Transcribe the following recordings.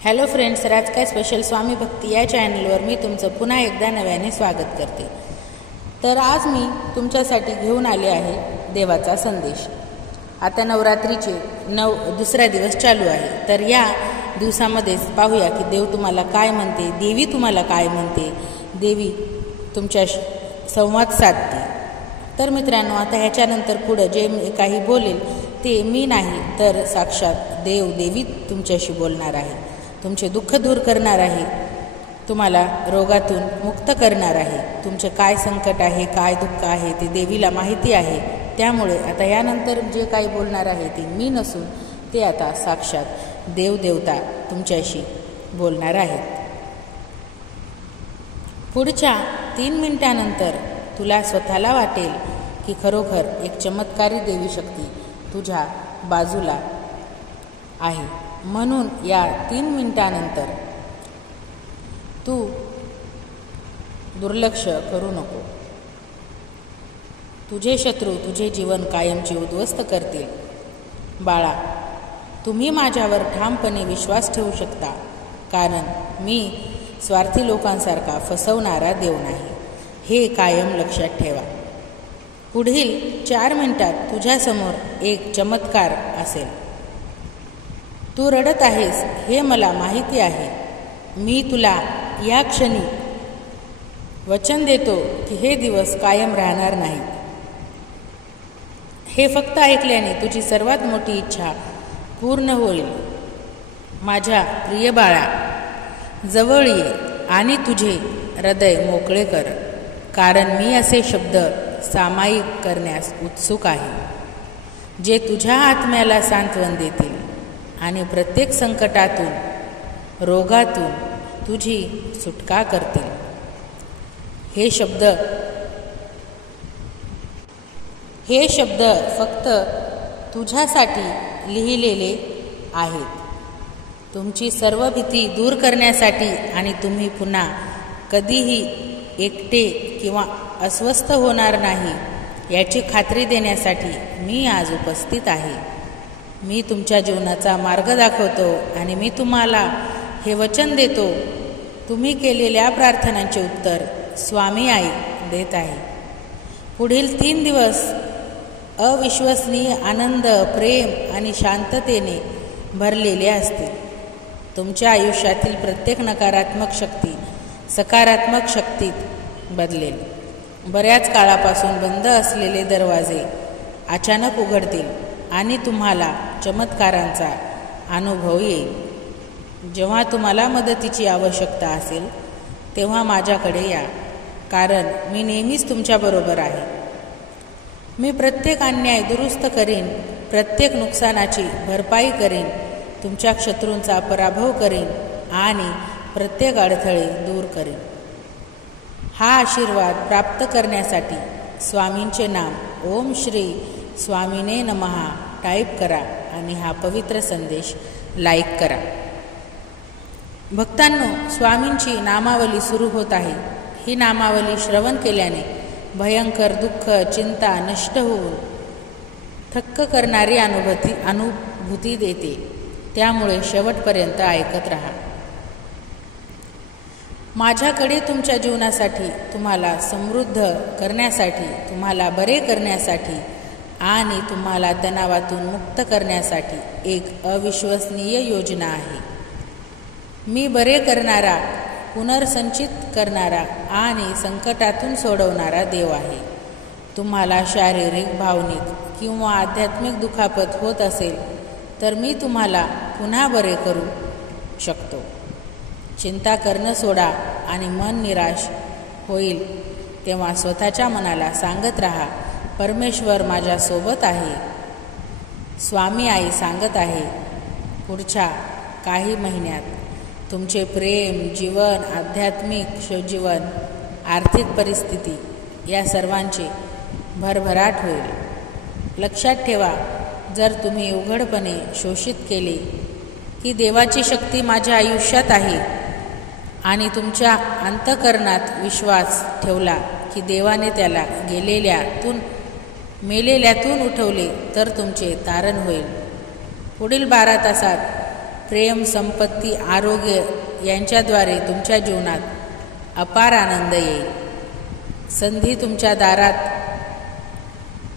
Hello friends, राज काय special स्वामी भक्ती या चॅनलवर मी तुमचं पुन्हा एकदा नव्याने स्वागत करते. तर आज मी तुमच्यासाठी घेऊन आले आहे देवाचा संदेश. आता नवरात्रीचे दुसरा दिवस चालू आहे. तर या दिवसामध्येच पाहूया की देव तुम्हाला काय म्हणते, देवी तुम्हाला काय म्हणते, देवी तुमच्याशी संवाद साधते. तर मित्रांनो, आता ह्याच्यानंतर पुढं जे काही बोलेल ते मी नाही तर साक्षात देवी तुमच्याशी बोलणार आहे. तुमचे दुःख दूर करणार आहे, तुम्हाला रोगातून मुक्त करणार आहे. तुमचे काय संकट आहे, काय दुःख आहे ते देवीला माहिती आहे. त्यामुळे आता यानंतर जे काही बोलणार आहे ते मी नसून ते आता साक्षात देवता तुमच्याशी बोलणार आहेत. पुढच्या 3 मिनिटांनंतर तुला स्वतःला वाटेल की खरोखर एक चमत्कारी देवी शक्ती तुझ्या बाजूला आहे. म्हणून या 3 मिनिटांनंतर तू दुर्लक्ष करू नको. तुझे शत्रू तुझे जीवन कायमचे उद्ध्वस्त करतील. बाळा, तुम्ही माझ्यावर ठामपणे विश्वास ठेवू शकता, कारण मी स्वार्थी लोकांसारखा फसवणारा देव नाही. हे कायम लक्षात ठेवा. पुढील 4 मिनिटात तुझ्यासमोर एक चमत्कार असेल. तू रडत आहेस हे मला माहिती आहे. मी तुला या क्षणी वचन देतो की हे दिवस कायम राहणार नाहीत. हे फक्त ऐकल्याने तुझी सर्वात मोठी इच्छा पूर्ण होईल. माझ्या प्रिय बाळा, जवळ ये आणि तुझे हृदय मोकळे कर, कारण मी असे शब्द सामायिक करण्यास उत्सुक आहे जे तुझ्या आत्म्याला सांत्वन देतील आणि प्रत्येक संकटातून, रोगातून तुझी सुटका करतील. हे शब्द फक्त तुझ्यासाठी लिहिलेले आहेत. तुमची सर्व भीती दूर करण्यासाठी आणि तुम्ही पुन्हा कधीही एकटे किंवा अस्वस्थ होणार नाही याची खात्री देण्यासाठी मी आज उपस्थित आहे. मी तुमच्या जीवनाचा मार्ग दाखवतो आणि मी तुम्हाला हे वचन देतो. तुम्ही केलेल्या प्रार्थनांचे उत्तर स्वामी आई देत आहे. पुढील 3 दिवस अविश्वसनीय आनंद, प्रेम आणि शांततेने भरलेले असतील. तुमच्या आयुष्यातील प्रत्येक नकारात्मक शक्ती सकारात्मक शक्तीत बदलेल. बऱ्याच काळापासून बंद असलेले दरवाजे अचानक उघडतील आणि तुम्हाला चमत्कारांचा अनुभव येईल. जेव्हा तुम्हाला मदतीची आवश्यकता असेल तेव्हा माझ्याकडे या, कारण मी नेहमीच तुमच्याबरोबर आहे. मी प्रत्येक अन्याय दुरुस्त करीन, प्रत्येक नुकसानाची भरपाई करीन, तुमच्या शत्रूंचा पराभव करीन आणि प्रत्येक अडथळे दूर करीन. हा आशीर्वाद प्राप्त करण्यासाठी स्वामींचे नाम ओम श्री स्वामीने नमः टाईप करा आणि हा पवित्र संदेश लाईक करा. भक्तांनो, स्वामींची नामावली सुरू होत आहे. ही नामावली श्रवण केल्याने भयंकर दुःख, चिंता नष्ट होऊन थक्क करणारी अनुभूती देते. त्यामुळे शेवटपर्यंत ऐकत रहा. माझ्याकडे तुमच्या जीवनासाठी, तुम्हाला समृद्ध करण्यासाठी, तुम्हाला बरे करण्यासाठी आणि तुम्हाला तणावातून मुक्त करण्यासाठी एक अविश्वसनीय योजना आहे. मी बरे करणारा, पुनर्संचित करणारा आणि संकटातून सोडवणारा देव आहे. तुम्हाला शारीरिक, भावनिक किंवा आध्यात्मिक दुखापत होत असेल तर मी तुम्हाला पुन्हा बरे करू शकतो. चिंता करणं सोडा आणि मन निराश होईल तेव्हा स्वतःच्या मनाला सांगत राहा, परमेश्वर माझ्यासोबत आहे. स्वामी आई सांगत आहे, पुढच्या काही महिन्यात तुमचे प्रेम, जीवन, आध्यात्मिक जीवन, आर्थिक परिस्थिती या सर्वांचे भरभराट होईल. लक्षात ठेवा, जर तुम्ही उघडपणे शोषित केले की देवाची शक्ती माझ्या आयुष्यात आहे आणि तुमच्या अंतःकरणात विश्वास ठेवला की देवाने त्याला मेलेल्यातून उठवले, तर तुमचे तारण होईल. पुढील 12 तासात प्रेम, संपत्ती, आरोग्य यांच्याद्वारे तुमच्या जीवनात अपार आनंद येईल. संधी तुमच्या दारात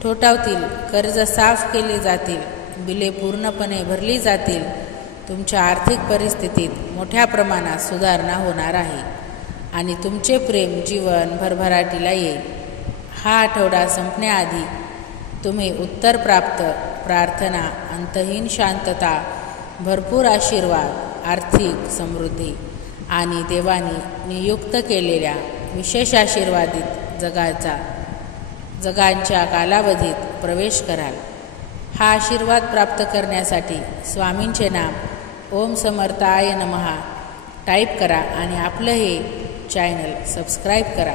ठोठावतील, कर्ज साफ केले जातील, बिले पूर्णपणे भरली जातील. तुमच्या आर्थिक परिस्थितीत मोठ्या प्रमाणात सुधारणा होणार आहे आणि तुमचे प्रेम जीवन भरभराटीला येईल. हा आठवडा संपण्याआधी तुम्ही उत्तर प्राप्त, प्रार्थना, अंतहीन शांतता, भरपूर आशीर्वाद, आर्थिक समृद्धी आणि देवाने नियुक्त केलेल्या विशेष आशीर्वादित जगांच्या कालावधीत प्रवेश कराल. हा आशीर्वाद प्राप्त करण्यासाठी स्वामींचे नाम ओम समर्थाय नमः टाईप करा आणि आपलं हे चॅनल सबस्क्राईब करा.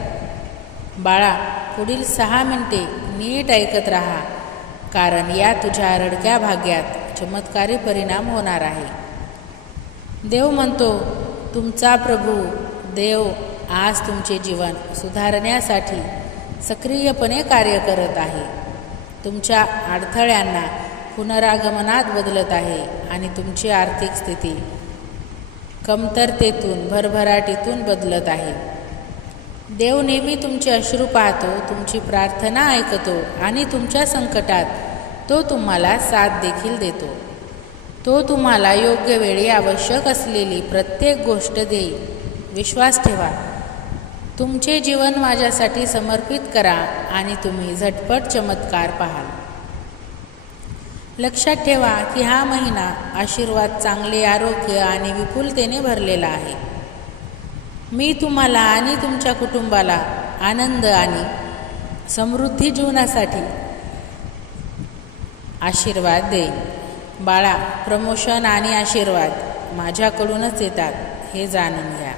बाळा, पुढील 6 मिनिटे नीट ऐकत राहा, कारण या तुझ्या रडक्या भाग्यात चमत्कारी परिणाम होणार आहे. देव म्हणतो, तुमचा प्रभू देव आज तुमचे जीवन सुधारण्यासाठी सक्रियपणे कार्य करत आहे. तुमच्या अडथळ्यांना पुनरागमनात बदलत आहे आणि तुमची आर्थिक स्थिती कमतरतेतून भरभराटीतून बदलत आहे. देव नेहमी तुमचे अश्रू पाहतो, तुमची प्रार्थना ऐकतो आणि तुमच्या संकटात तो तुम्हाला साथ देखील देतो. तो तुम्हाला योग्य वेळी आवश्यक असलेली प्रत्येक गोष्ट देईल. विश्वास ठेवा. तुमचे जीवन माझ्यासाठी समर्पित करा आणि तुम्ही झटपट चमत्कार पाहाल. लक्षात ठेवा की हा महिना आशीर्वाद, चांगले आरोग्य आणि विपुलतेने भरलेला आहे. मी तुम्हाला आणि तुमच्या कुटुंबाला आनंद आणि समृद्धी जीवनासाठी आशीर्वाद देईन. बाळा, प्रमोशन आणि आशीर्वाद माझ्याकडूनच येतात हे जाणून घ्या.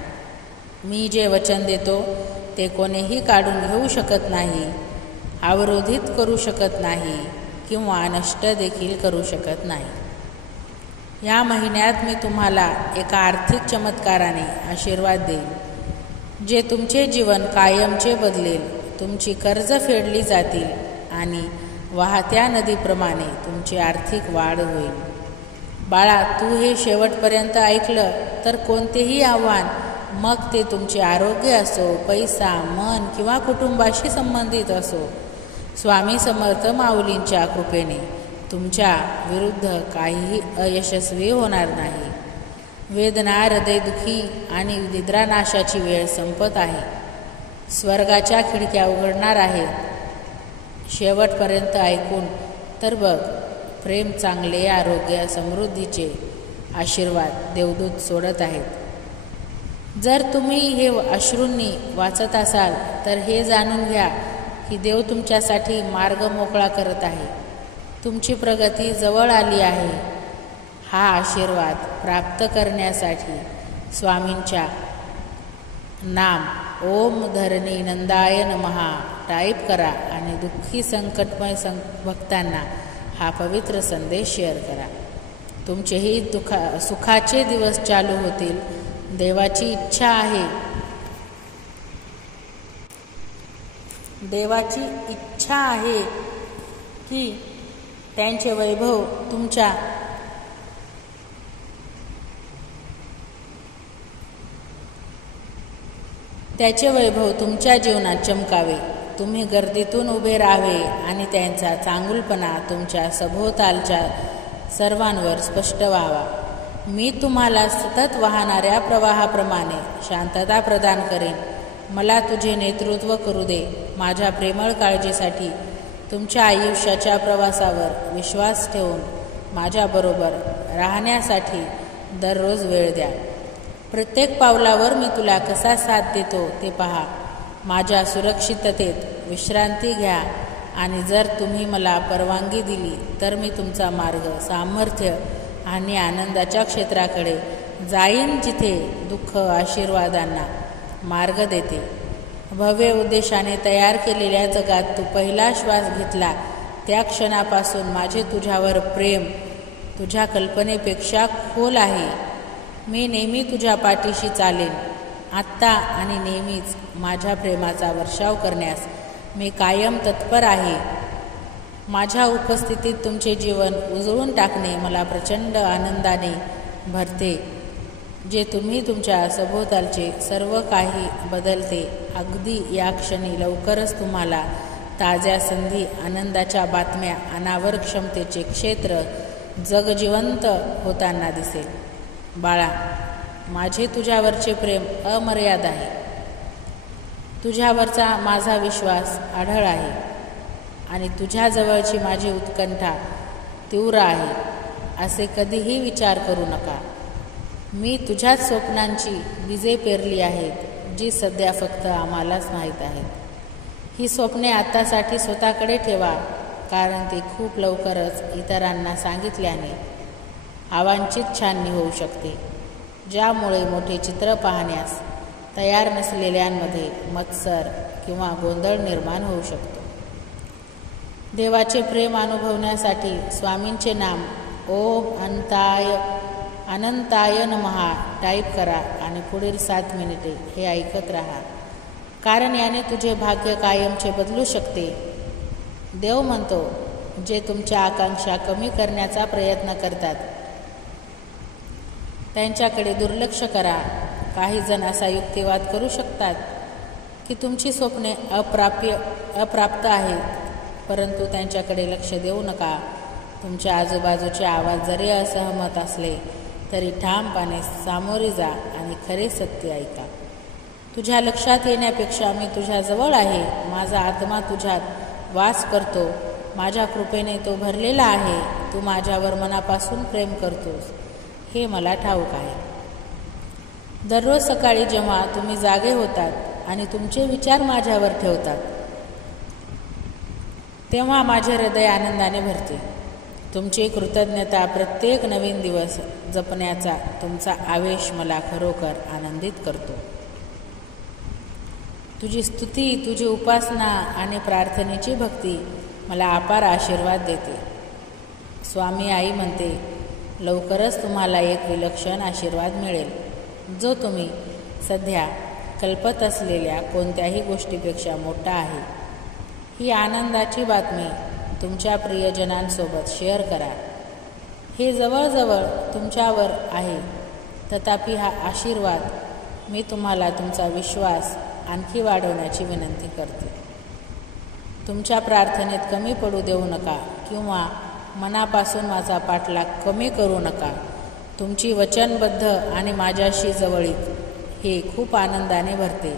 मी जे वचन देतो ते कोणीही काढून घेऊ शकत नाही, अवरोधित करू शकत नाही किंवा नष्ट देखील करू शकत नाही. या महिन्यात मी तुम्हाला एका आर्थिक चमत्काराने आशीर्वाद देईन, जे तुमचे जीवन कायमचे बदलेल. तुमची कर्ज फेडली जातील आणि वाहत्या नदीप्रमाणे तुमची आर्थिक वाढ होईल. बाळा, तू हे शेवटपर्यंत ऐकलं तर कोणतेही आव्हान, मग ते तुमचे आरोग्य असो, पैसा, मन किंवा कुटुंबाशी संबंधित असो, स्वामी समर्थ माऊलींच्या कृपेने तुमच्या विरुद्ध काहीही अयशस्वी होणार नाही. वेदना, हृदयदुखी आणि निद्रानाशाची वेळ संपत आहे. स्वर्गाच्या खिडक्या उघडणार आहेत. शेवटपर्यंत ऐकून तर बघ, प्रेम, चांगले आरोग्य, समृद्धीचे आशीर्वाद देवदूत सोडत आहेत. जर तुम्ही हे अश्रूंनी वाचत असाल तर हे जाणून घ्या की देव तुमच्यासाठी मार्ग मोकळा करत आहे. तुमची प्रगती जवळ आली आहे. हा आशीर्वाद प्राप्त करण्यासाठी स्वामींच्या नाम ओम धरणी नंदाय नमः टाईप करा आणि दुःखी संकटमय भक्तांना हा पवित्र संदेश शेअर करा. तुमचेही सुखाचे दिवस चालू होतील. देवाची इच्छा आहे की त्यांचे वैभव तुमच्या जीवनात चमकावे. तुम्ही गर्दीतून उभे राहावे आणि त्यांचा चांगुलपणा तुमच्या सभोवतालच्या सर्वांवर स्पष्ट व्हावा. मी तुम्हाला सतत वाहणाऱ्या प्रवाहाप्रमाणे शांतता प्रदान करेन. मला तुझे नेतृत्व करू दे. माझ्या प्रेमळ काळजीसाठी तुमच्या आयुष्याच्या प्रवासावर विश्वास ठेवून माझ्याबरोबर राहण्यासाठी दररोज वेळ द्या. प्रत्येक पावलावर मी तुला कसा साथ देतो ते पहा. माझ्या सुरक्षिततेत विश्रांती घ्या आणि जर तुम्ही मला परवानगी दिली तर मी तुमचा मार्ग सामर्थ्य आणि आनंदाच्या क्षेत्राकडे जाईन, जिथे दुःख आशीर्वादांना मार्ग देते. भव्य उद्देशाने तयार केलेल्या जगात तू पहिला श्वास घेतला त्या क्षणापासून माझे तुझ्यावर प्रेम तुझ्या कल्पनेपेक्षा खोल आहे. मी नेहमी तुझ्या पाठीशी चालेन. आत्ता आणि नेहमीच माझ्या प्रेमाचा वर्षाव करण्यास मी कायम तत्पर आहे. माझ्या उपस्थितीत तुमचे जीवन उजळून टाकणे मला प्रचंड आनंदाने भरते, जे तुम्ही तुमच्या सभोवतालचे सर्व काही बदलते. अगदी या क्षणी लवकरच तुम्हाला ताज्या संधी, आनंदाच्या बातम्या, अनावर क्षमतेचे क्षेत्र जगजिवंत होताना दिसेल. बाळा, माझे तुझ्यावरचे प्रेम अमर्याद आहे. तुझ्यावरचा माझा विश्वास अढळ आहे आणि तुझ्याजवळची माझी उत्कंठा तीव्र आहे. असे कधीही विचार करू नका. मी तुझ्याच स्वप्नांची बीजे पेरली आहेत, जी सध्या फक्त आम्हालाच माहीत आहेत. ही स्वप्ने आत्तासाठी स्वतःकडे ठेवा, कारण ती खूप लवकरच इतरांना सांगितल्याने अवांछित छाननी होऊ शकते, ज्यामुळे मोठे चित्र पाहण्यास तयार नसलेल्यांमध्ये मत्सर किंवा गोंधळ निर्माण होऊ शकतो. देवाचे प्रेम अनुभवण्यासाठी स्वामींचे नाम ओम अनंताय नमः टाईप करा आणि पुढील 7 मिनिटे हे ऐकत राहा, कारण याने तुझे भाग्य कायमचे बदलू शकते. देव म्हणतो, जे तुमच्या आकांक्षा कमी करण्याचा प्रयत्न करतात त्यांच्याकडे दुर्लक्ष करा. काही जण असा युक्तिवाद करू शकतात की तुमची स्वप्ने अप्राप्त आहेत, परंतु त्यांच्याकडे लक्ष देऊ नका. तुमच्या आजूबाजूचे आवाज जरी असहमत असले तरी ठामपणे सामोरे जा आणि खरे सत्य ऐका. तुझ्या लक्षात येण्यापेक्षा मी तुझ्याजवळ आहे. माझा आत्मा तुझ्यात वास करतो. माझ्या कृपेने तो भरलेला आहे. तू माझ्यावर मनापासून प्रेम करतोस हे मला ठाऊक आहे. दररोज सकाळी जेव्हा तुम्ही जागे होतात आणि तुमचे विचार माझ्यावर ठेवतात, तेव्हा माझे हृदय आनंदाने भरते. तुमची कृतज्ञता, प्रत्येक नवीन दिवस जपण्याचा तुमचा आवेश मला खरोखर आनंदित करतो. तुझी स्तुती, तुझी उपासना आणि प्रार्थनेची भक्ती मला अपार आशीर्वाद देते. स्वामी आई म्हणते, लवकरच तुम्हाला एक विलक्षण आशीर्वाद मिळेल, जो तुम्ही सध्या कल्पत असलेल्या कोणत्याही गोष्टीपेक्षा मोठा आहे. ही आनंदाची बातमी तुमच्या प्रियजनांसोबत शेअर करा. हे जवळजवळ तुमच्यावर आहे, तथापि हा आशीर्वाद मी तुम्हाला तुमचा विश्वास आणखी वाढवण्याची विनंती करते. तुमच्या प्रार्थनेत कमी पडू देऊ नका किंवा मनापासून माझा पाठलाग कमी करू नका. तुमची वचनबद्ध आणि माझ्याशी जवळीक हे खूप आनंदाने भरते.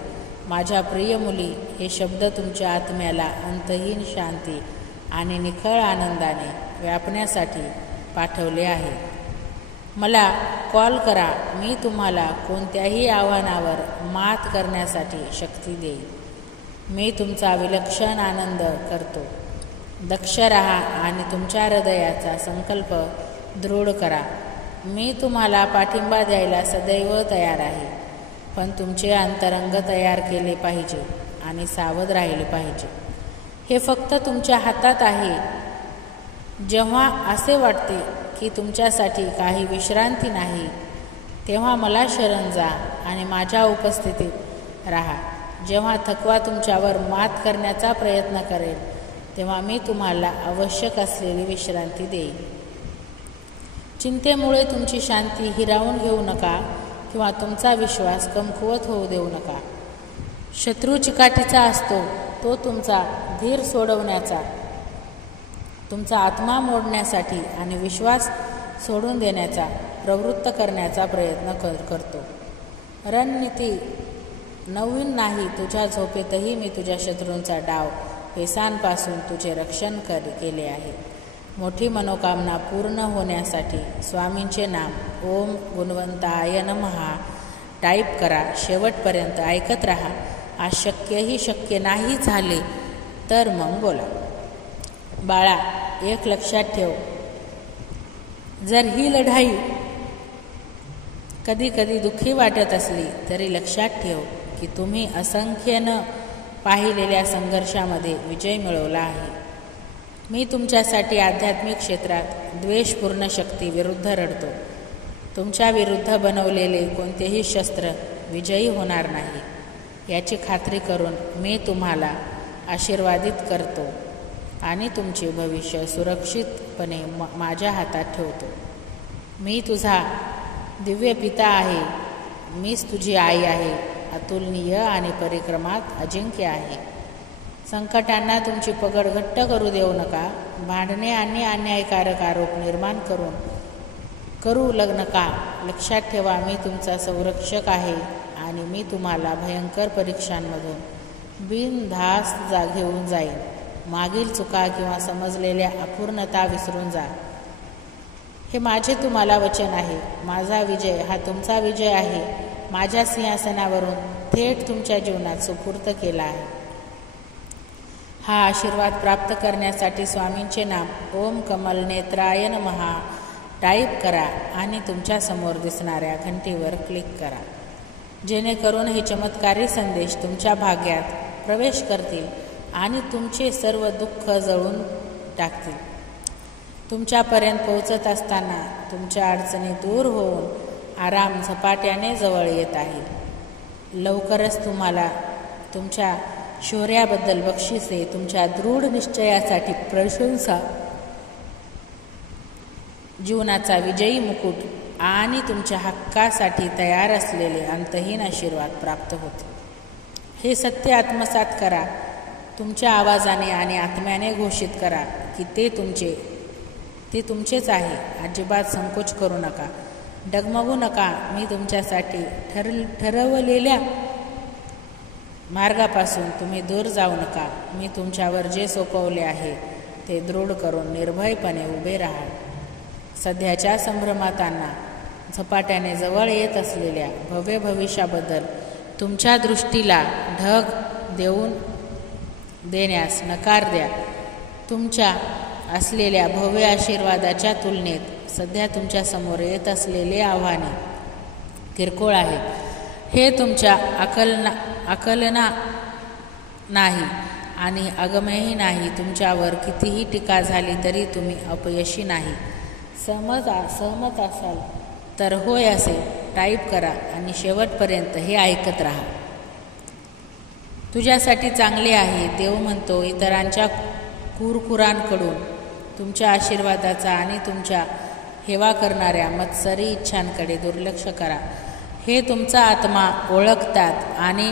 माझ्या प्रिय मुली, हे शब्द तुमच्या आत्म्याला अंतहीन शांती आणि निखळ आनंदाने व्यापण्यासाठी पाठवले आहे. मला कॉल करा. मी तुम्हाला कोणत्याही आव्हानावर मात करण्यासाठी शक्ती देईन. मी तुमचा विलक्षण आनंद करतो. दक्ष रहा आणि तुमच्या हृदयाचा संकल्प दृढ करा. मी तुम्हाला पाठिंबा द्यायला सदैव तयार आहे, पण तुमचे अंतरंग तयार केले पाहिजे आणि सावध राहिले पाहिजे. हे फक्त तुमच्या हातात आहे. जेव्हा असे वाटते की तुमच्यासाठी काही विश्रांती नाही, तेव्हा मला शरण जा आणि माझ्या उपस्थितीत राहा. जेव्हा थकवा तुमच्यावर मात करण्याचा प्रयत्न करेल, तेव्हा मी तुम्हाला आवश्यक असलेली विश्रांती देईन. चिंतेमुळे तुमची शांती हिरावून घेऊ नका किंवा तुमचा विश्वास कमकुवत होऊ देऊ नका. शत्रू चिकाटीचा असतो. तो तुमचा धीर सोडवण्याचा, तुमचा आत्मा मोडण्यासाठी आणि विश्वास सोडून देण्याचा, प्रवृत्त करण्याचा प्रयत्न करतो. रणनीती नवीन नाही. तुझ्या झोपेतही मी तुझ्या शत्रूंचा डाव पेसांपासून तुझे रक्षण केले आहे. मोठी मनोकामना पूर्ण होण्यासाठी स्वामींचे नाम ओम गुणवंताय नमः टाईप करा. शेवटपर्यंत ऐकत राहा. अशक्यही शक्य नाही झाले तर मग बोला. बाळा, एक लक्षात ठेव, जर ही लढाई कधी कधी दुःखी वाटत असली तरी लक्षात ठेव की तुम्ही असंख्येनं पाहिलेल्या संघर्षामध्ये विजय मिळवला आहे. मी तुमच्यासाठी आध्यात्मिक क्षेत्रात द्वेषपूर्ण शक्ती विरुद्ध रडतो. तुमच्या विरुद्ध बनवलेले कोणतेही शस्त्र विजयी होणार नाही याची खात्री करून मी तुम्हाला आशीर्वादित करतो आणि तुमचे भविष्य सुरक्षितपणे माझ्या हातात ठेवतो. मी तुझा दिव्य पिता आहे. मीच तुझी आई आहे. अतुलनीय आणि परिक्रमात अजिंक्य आहे. संकटांना तुमची पकड घट्ट करू देऊ नका. भांडणे आणि अन्यायकारक आरोप निर्माण करू नका. लक्षात ठेवा, मी तुमचा संरक्षक आहे आणि मी तुम्हाला भयंकर परीक्षांमधून बिनधास्त घेऊन जाईन. मागील चुका किंवा समजलेल्या अपूर्णता विसरून जा. हे माझे तुम्हाला वचन आहे. माझा विजय हा तुमचा विजय आहे. माझ्या सिंहासनावरून थेट तुमच्या जीवनात सुपूर्त केला आहे. हा आशीर्वाद प्राप्त करण्यासाठी स्वामींचे नाम ओम कमल नेत्राय नमः टाईप करा आणि तुमच्या समोर दिसणाऱ्या घंटीवर क्लिक करा, जेणेकरून हे चमत्कारी संदेश तुमच्या भाग्यात प्रवेश करतील आणि तुमचे सर्व दुःख जळून टाकतील. तुमच्यापर्यंत पोहोचत असताना तुमच्या अडचणी दूर होऊन आराम झपाट्याने जवळ येत आहे. लवकरच तुम्हाला तुमच्या शौर्याबद्दल बक्षिसे, तुमच्या दृढ निश्चयासाठी प्रशंसा, जीवनाचा विजयी मुकुट आणि तुमच्या हक्कासाठी तयार असलेले अंतहीन आशीर्वाद प्राप्त होते. हे सत्य आत्मसात करा. तुमच्या आवाजाने आणि आत्म्याने घोषित करा की ते तुमचेच आहे. अजिबात संकोच करू नका, डगमगू नका. मी तुमच्यासाठी ठरवलेल्या मार्गापासून तुम्ही दूर जाऊ नका. मी तुमच्यावर जे सोपवले आहे ते दृढ करून निर्भयपणे उभे राहा. सध्याच्या संभ्रमातांना झपाट्याने जवळ येत असलेल्या भव्य भविष्याबद्दल तुमच्या दृष्टीला ढग देण्यास नकार द्या. तुमच्या असलेल्या भव्य आशीर्वादाच्या तुलनेत सध्या तुमच्या समोर येत असलेले आव्हाने किरकोळ आहेत. हे तुमच्या आकलना नाही आणि अगम्यही नाही. तुमच्यावर कितीही टीका झाली तरी तुम्ही अपयशी नाही. सहमत असाल तर होय असे टाईप करा आणि शेवटपर्यंत हे ऐकत राहा. तुझ्यासाठी चांगले आहे, देव म्हणतो. इतरांच्या कुरकुरांकडून तुमच्या आशीर्वादाचा आणि तुमच्या हेवा करणाऱ्या मत्सरी इच्छांकडे दुर्लक्ष करा. हे तुमचा आत्मा ओळखतात आणि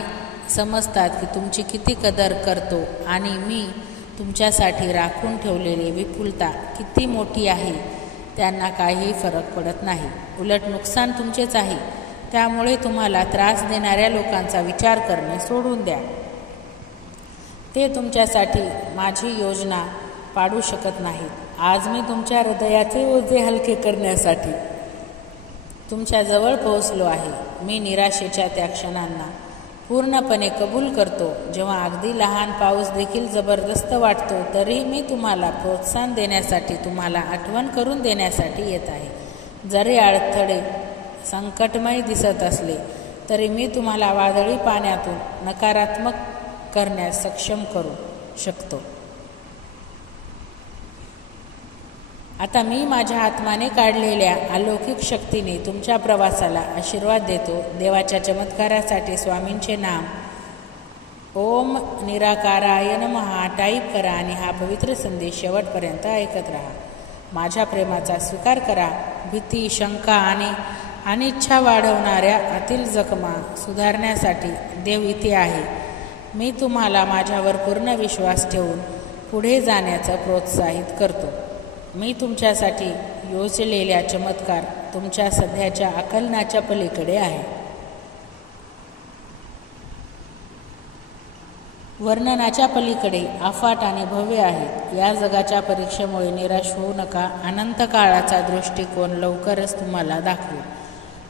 समजतात की तुमची किती कदर करतो आणि मी तुमच्यासाठी राखून ठेवलेली विपुलता किती मोठी आहे. त्यांना काही फरक पडत नाही. उलट नुकसान तुमचेच आहे. त्यामुळे तुम्हाला त्रास देणाऱ्या लोकांचा विचार करणे सोडून द्या. ते तुमच्यासाठी माझी योजना पाडू शकत नाहीत. आज मी तुमच्या हृदयाचे ओझे हलके करण्यासाठी तुमच्या जवळ पोहोचलो आहे. मी निराशेच्या त्या क्षणांना पूर्णपणे कबूल करतो. जेव्हा अगदी लहान पाऊस देखील जबरदस्त वाटतो, तरीही मी तुम्हाला प्रोत्साहन देण्यासाठी, तुम्हाला आठवण करून देण्यासाठी येत आहे. जरी अडथळे संकटमय दिसत असले तरी मी तुम्हाला वादळी पाण्यातून नकारात्मक करण्यास सक्षम करू शकतो. आता मी माझ्या आत्माने काढलेल्या अलौकिक शक्तीने तुमच्या प्रवासाला आशीर्वाद देतो. देवाच्या चमत्कारासाठी स्वामींचे नाम ओम निराकाराय नमः टाईप करा आणि हा पवित्र संदेश शेवटपर्यंत ऐकत राहा. माझ्या प्रेमाचा स्वीकार करा. भीती, शंका आणि अनिच्छा वाढवणाऱ्या आतील जखमा सुधारण्यासाठी देव इथे आहे. मी तुम्हाला माझ्यावर पूर्ण विश्वास ठेवून पुढे जाण्याचं प्रोत्साहित करतो. मी तुमच्यासाठी योजलेल्या चमत्कार तुमच्या सध्याच्या आकलनाच्या पलीकडे आहे. वर्णनाच्या पलीकडे अफाट आणि भव्य आहेत. या जगाच्या परीक्षेमुळे निराश होऊ नका. अनंत काळाचा दृष्टिकोन लवकरच तुम्हाला दाखवेल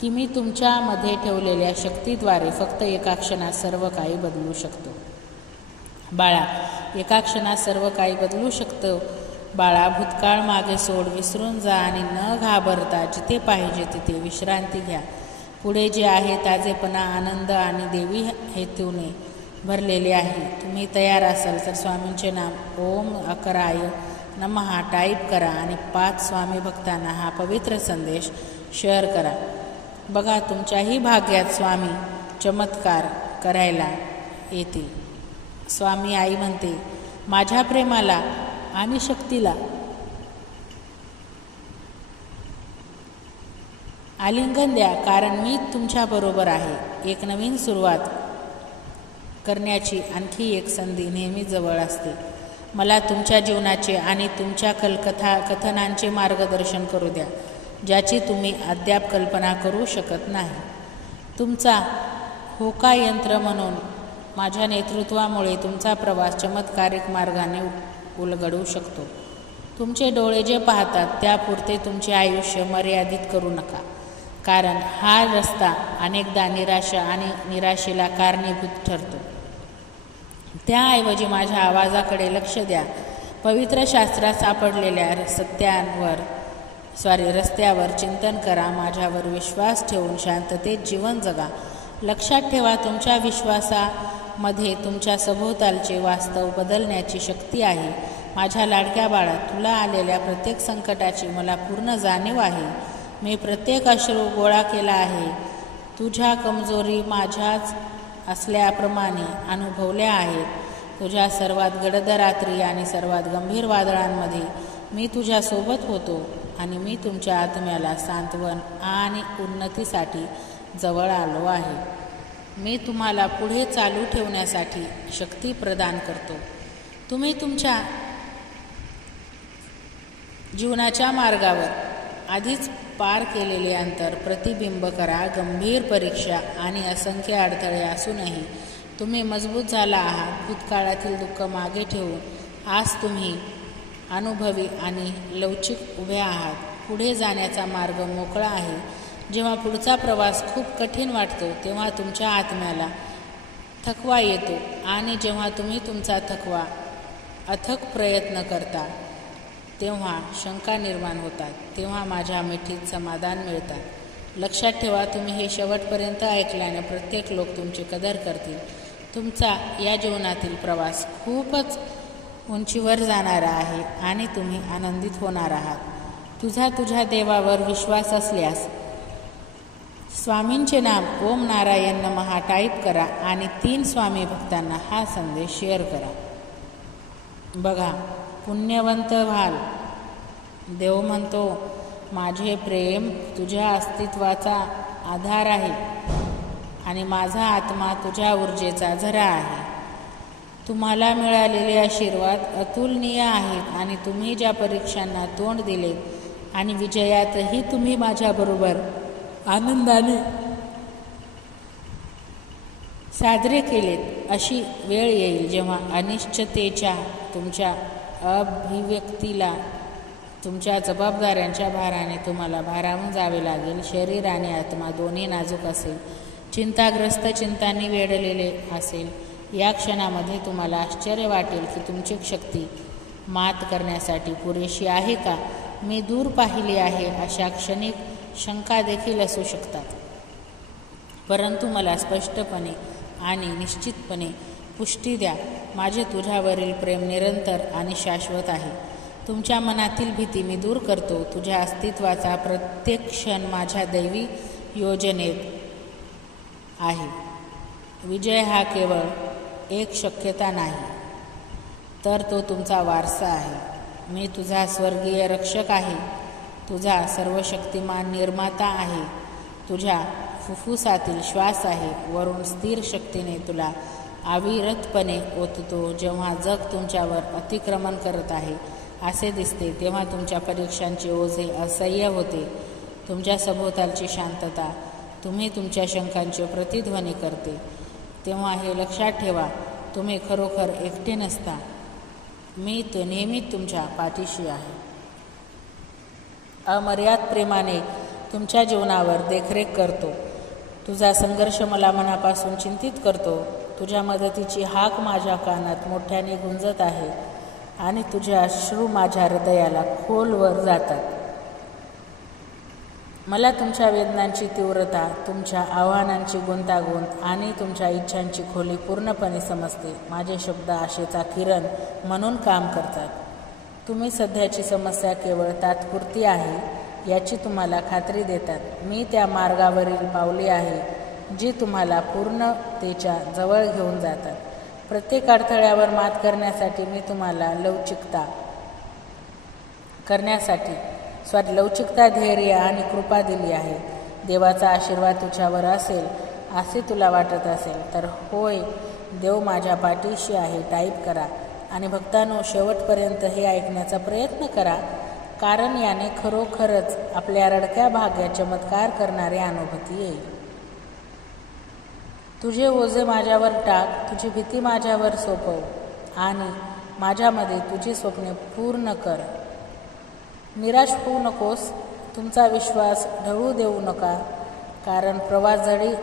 की मी तुमच्यामध्ये ठेवलेल्या शक्तीद्वारे फक्त एका क्षणात सर्व काही बदलू शकतो. बाळा, एका क्षणात सर्व काही बदलू शकतं. बाळा, भूतकाळ मागे सोड, विसरून जा आणि न घाबरता जिथे पाहिजे तिथे विश्रांती घ्या. पुढे जे आहे ताजेपणा, आनंद आणि देवी हेतूने भरलेले आहे. तुम्ही तयार असाल तर स्वामींचे नाम ओम अकराय नमः टाईप करा आणि 5 स्वामी भक्तांना हा पवित्र संदेश शेअर करा. बघा, तुमच्याही भाग्यात स्वामी चमत्कार करायला येतील. स्वामी आई म्हणते, माझ्या प्रेमाला आणि शक्तीला आलिंगन द्या, कारण मी तुमच्याबरोबर आहे. एक नवीन सुरुवात करण्याची आणखी एक संधी नेहमी जवळ असते. मला तुमच्या जीवनाचे आणि तुमच्या कथनांचे मार्गदर्शन करू द्या, ज्याची तुम्ही अद्याप कल्पना करू शकत नाही. तुमचा होका यंत्र म्हणून माझ्या नेतृत्वामुळे तुमचा प्रवास चमत्कारिक मार्गाने उलगडू शकतो. तुमचे डोळे जे पाहतात त्यापुरते तुमचे आयुष्य मर्यादित करू नका, कारण हा रस्ता अनेकदा निराशा आणि निराशेला कारणीभूत ठरतो. त्याऐवजी माझ्या आवाजाकडे लक्ष द्या. पवित्र शास्त्रात सापडलेल्या रस्त्यावर चिंतन करा. माझ्यावर विश्वास ठेवून शांततेत जीवन जगा. लक्षात ठेवा, तुमच्या विश्वासामध्ये तुमच्या सभोवतालचे वास्तव बदलण्याची शक्ती आहे. माझ्या लाडक्या बाळा, तुला आलेल्या प्रत्येक संकटाची मला पूर्ण जाणीव आहे. मी प्रत्येक अश्रू गोळा केला आहे. तुझ्या कमजोरी माझ्याच असल्याप्रमाणे अनुभवल्या आहेत. तुझ्या सर्वात गडद रात्री आणि सर्वात गंभीर वादळांमध्ये मी तुझ्यासोबत होतो आणि मी तुमच्या आत्म्याला सांत्वन आणि उन्नतीसाठी जवळ आलो आहे. मी तुम्हाला पुढे चालू ठेवण्यासाठी शक्ती प्रदान करतो. तुम्ही तुमच्या जीवनाच्या मार्गावर आधीच पार केलेले अंतर प्रतिबिंब करा. गंभीर परीक्षा आणि असंख्य अडथळे असूनही तुम्ही मजबूत झाला आहात. भूतकाळातील दुःख मागे ठेवून आज तुम्ही अनुभवी आणि लवचिक उभे आहात. पुढे जाण्याचा मार्ग मोकळा आहे. जेव्हा पुढचा प्रवास खूप कठीण वाटतो तेव्हा तुमच्या आत्म्याला थकवा येतो, आणि जेव्हा तुम्ही तुमचा अथक प्रयत्न करता तेव्हा शंका निर्माण होतात. तेव्हा माझ्या मिठीत समाधान मिळतात. लक्षात ठेवा, तुम्ही हे शेवटपर्यंत ऐकल्याने प्रत्येक लोक तुमची कदर करतील. तुमचा या जीवनातील प्रवास खूपच उंचीवर जाणारा आहे आणि तुम्ही आनंदित होणार आहात. तुझ्या देवावर विश्वास असल्यास स्वामींचे नाम ओम नारायण नमः टाईप करा आणि 3 स्वामी भक्तांना हा संदेश शेअर करा. बघा, पुण्यवंत व्हाल. देव म्हणतो, माझे प्रेम तुझ्या अस्तित्वाचा आधार आहे आणि माझा आत्मा तुझ्या ऊर्जेचा झरा आहे. तुम्हाला मिळालेले आशीर्वाद अतुलनीय आहेत आणि तुम्ही ज्या परीक्षांना तोंड दिले आणि विजयातही तुम्ही माझ्याबरोबर आनंदाने साजरे केलेत. अशी वेळ येईल जेव्हा अनिश्चिततेच्या तुमच्या अभिव्यक्तीला तुमच्या जबाबदाऱ्यांच्या भाराने तुम्हाला भारावून जावे लागेल. शरीर आणि आत्मा दोन्ही नाजूक असेल, चिंताग्रस्त चिंतांनी वेढलेले असेल. या क्षणामध्ये तुम्हाला आश्चर्य वाटेल की तुमची शक्ती मात करण्यासाठी पुरेशी आहे का. मी दूर पाहिली आहे अशा क्षणिक शंका देखील असू शकतात, परंतु मला स्पष्टपणे आणि निश्चितपणे पुष्टी द्या, माझे तुझ्यावरील प्रेम निरंतर आणि शाश्वत आहे. तुमच्या मनातील भीती मी दूर करतो. तुझ्या अस्तित्वाचा प्रत्येक क्षण माझ्या दैवी योजनेत आहे. विजय हा केवळ एक शक्यता नाही, तर तो तुमचा वारसा आहे. मी तुझा स्वर्गीय रक्षक आहे, तुझा सर्वशक्तिमान निर्माता आहे, तुझ्या फुफ्फुसातील श्वास आहे. वरून स्थिर शक्तीने तुला अविरतपणे ओततो. जेव्हा जग तुमच्यावर अतिक्रमण करत आहे असे दिसते, तेव्हा तुमच्या परीक्षांचे ओझे असह्य होते. तुमच्या सभोवतालची शांतता तुम्ही तुमच्या शंकांचे प्रतिध्वनी करते. तेव्हा हे लक्षात ठेवा, तुम्ही खरोखर एकटे नसता. मी तो नेहमी तुमच्या पाठीशी आहे. अमर्याद प्रेमाने तुमच्या जीवनावर देखरेख करतो. तुझा संघर्ष मला मनापासून चिंतित करतो. तुझ्या मदतीची हाक माझ्या कानात मोठ्याने गुंजत आहे आणि तुझे अश्रू माझ्या हृदयाला खोलवर जातात. मला तुमच्या वेदनांची तीव्रता, तुमच्या आव्हानांची गुंतागुंत आणि तुमच्या इच्छांची खोली पूर्णपणे समजते. माझे शब्द आशेचा किरण म्हणून काम करतात. तुम्ही सध्याची समस्या केवळ तात्पुरती आहे याची तुम्हाला खात्री देतात. मी त्या मार्गावरील पावले आहे जी तुम्हाला पूर्णतेच्या जवळ घेऊन जातात. प्रत्येक अडथळ्यावर मात करण्यासाठी मी तुम्हाला लवचिकता, धैर्य आणि कृपा दिली आहे. देवाचा आशीर्वाद तुझ्यावर असेल असे तुला वाटत असेल तर होय, देव माझ्या पाठीशी आहे टाईप करा. आणि भक्तांनो, शेवटपर्यंत हे ऐकण्याचा प्रयत्न करा, कारण याने खरोखरच आपल्या रडक्या भाग्यात चमत्कार करणारी अनुभूती येईल. तुझे ओझे माझ्यावर टाक, तुझी भीती माझ्यावर सोपव आणि माझ्यामध्ये तुझी स्वप्ने पूर्ण कर. निराश होऊ नकोस, तुमचा विश्वास ढळू देऊ नका, कारण प्रवास जरी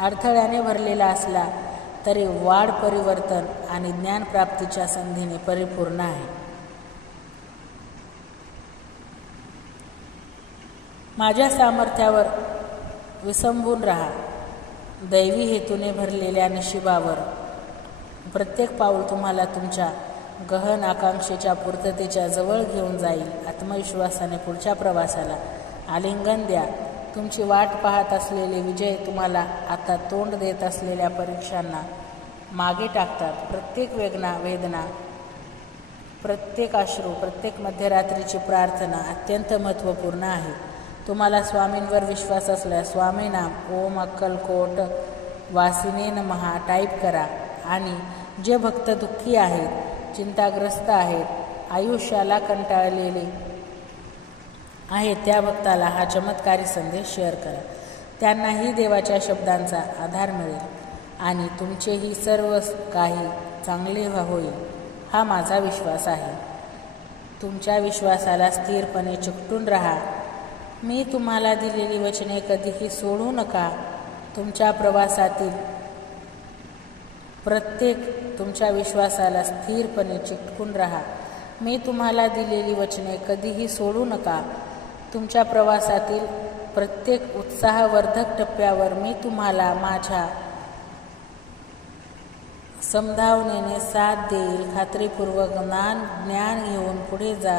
अडथळ्याने भरलेला असला तरी वाढ, परिवर्तन आणि ज्ञानप्राप्तीच्या संधीने परिपूर्ण आहे. माझ्या सामर्थ्यावर विसंबून राहा. दैवी हेतूने भरलेल्या नशिबावर प्रत्येक पाऊल तुम्हाला तुमच्या गहन आकांक्षेच्या पूर्ततेच्या जवळ घेऊन जाईल. आत्मविश्वासाने पुढच्या प्रवासाला आलिंगन द्या. तुमची वाट पाहत असलेले विजय तुम्हाला आता तोंड देत असलेल्या परीक्षांना मागे टाकतात. प्रत्येक वेदना, प्रत्येक अश्रू, प्रत्येक मध्यरात्रीची प्रार्थना अत्यंत महत्त्वपूर्ण आहे. तुम्हाला स्वामींवर विश्वास असल्यास स्वामीनाम ओम अक्कलकोट वासिने नमः टाईप करा. आणि जे भक्त दुःखी आहेत, चिंताग्रस्त आहेत, आयुष्याला कंटाळलेले आहेत, त्या भक्ताला हा चमत्कारी संदेश शेअर करा. त्यांनाही देवाच्या शब्दांचा आधार मिळेल आणि तुमचेही सर्व काही चांगले होईल, हा माझा विश्वास आहे. तुमच्या विश्वासाला स्थिरपणे चिकटून राहा. मी तुम्हाला दिलेली वचने कधीही सोडू नका. तुमच्या प्रवासातील तुमच्या विश्वासाला स्थिरपणे चिकटून राहा. मी तुम्हाला दिलेली वचने कधीही सोडू नका. तुमच्या प्रवासातील प्रत्येक उत्साहवर्धक टप्प्यावर मी तुम्हाला माझ्या समभावनेने साथ देईल. खात्रीपूर्वक ज्ञान घेऊन पुढे जा.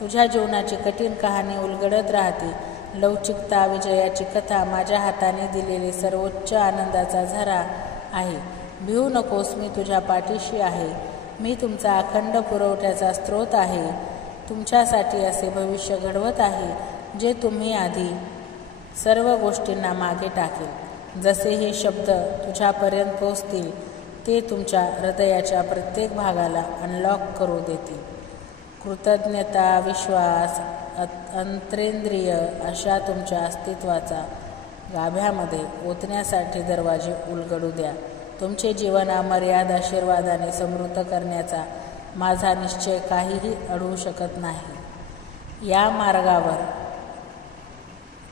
तुझ्या जीवनाची कठीण कहाणी उलगडत राहते. लवचिकता विजयाची कथा माझ्या हाताने दिलेले सर्वोच्च आनंदाचा झरा आहे. भिवू नकोस, मी तुझ्या पाठीशी आहे. मी तुमचा अखंड पुरवठ्याचा स्रोत आहे. तुमच्यासाठी असे भविष्य घडवत आहे जे तुम्ही आधी सर्व गोष्टींना मागे टाकेल. जसे हे शब्द तुझ्यापर्यंत पोहोचतील ते तुमच्या हृदयाच्या प्रत्येक भागाला अनलॉक करू देतील. कृतज्ञता, विश्वास, अंतरेंद्रिय अशा तुमच्या अस्तित्वाचा गाभ्यामध्ये ओतण्यासाठी दरवाजे उलगडू द्या. तुमचे जीवन अमर्याद आशीर्वादाने समृद्ध करण्याचा माझा निश्चय काहीही अडवू शकत नाही. या मार्गावर